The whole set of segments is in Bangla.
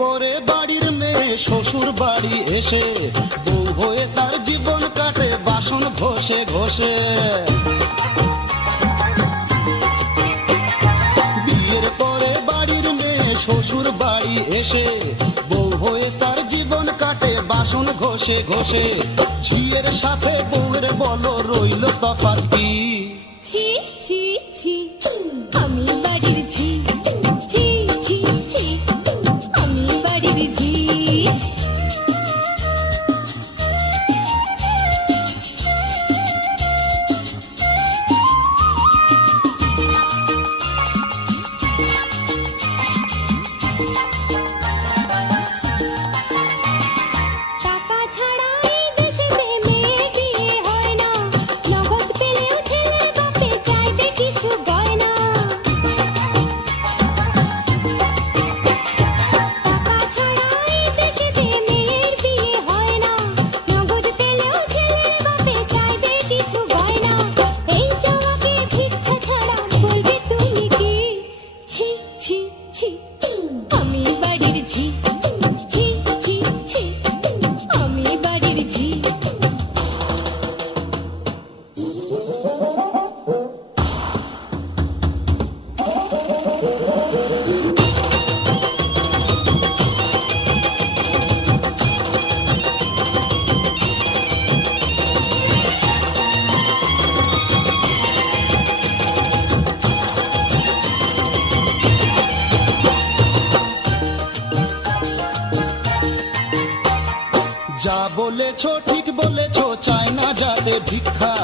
পরে বাড়ির মেয়ে শ্বশুর বাড়ি এসে বউ হয়ে তার জীবন কাটে বাসন ঘষে ঘষে। বিয়ের পরে বাড়ির মেয়ে শ্বশুর বাড়ি এসে বউ হয়ে তার জীবন কাটে বাসন ঘষে ঘষে। ঝিয়ের সাথে বউয়ের বলো রইল তফাৎ কি? ছি ছি ছি আমি বাড়ির ঝি, ছি ছি ছি আমি বাড়ির ঝি। টাকা ছাড়া এই দেশেতে মেয়ে বিয়ে হয় না, নগদ পেলেও ছেলের বাপে চাইবে কিছু গয়না। টাকা ছাড়া এই দেশেতে মেয়ের বিয়ে হয় না, নগদ পেলেও ছেলের বাপে চাইবে কিছু গয়না। এই চাওয়াকে ভিক্ষা ছাড়া বলবে তুমি কি? ছি ছি ছি আমি বাড়ির ঝি, ছি ছি ছি আমি বাড়ির ঝি। যা বলেছ ঠিক বলেছ, চাই না যাতে ভিক্ষা,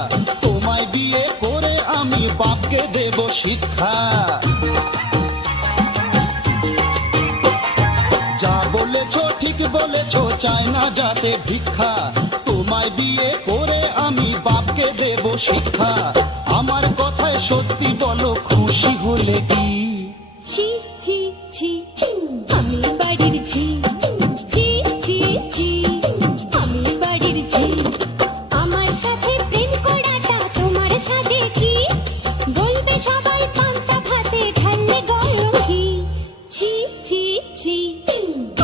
তোমায় বিয়ে করে আমি বাপকে দেব শিক্ষা। যা বলেছ ঠিক বলেছ, চাই না যাতে ভিক্ষা, তোমায় বিয়ে করে আমি বাপকে দেব শিক্ষা। আমার কথায় সত্যি বলো খুশি হলে কি? ছি ছি ছি আমি বাড়ির ঝি, ছি ছি ছি আমি বাড়ির ঝি। আমার সাথে প্রেম করাটা তোমার সাজে কি? বলবে সবাই পান্তা ভাতে ঢাললে গরম ঘি। ছি ছি ছি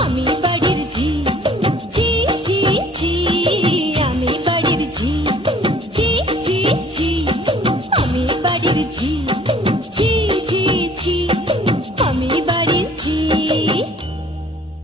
আমি বাড়ির ঝি, ছি ছি ছি আমি বাড়ির ঝি, ছি ছি ছি আমি বাড়ির ঝি, ছি ছি ছি আমি বাড়ির ঝি।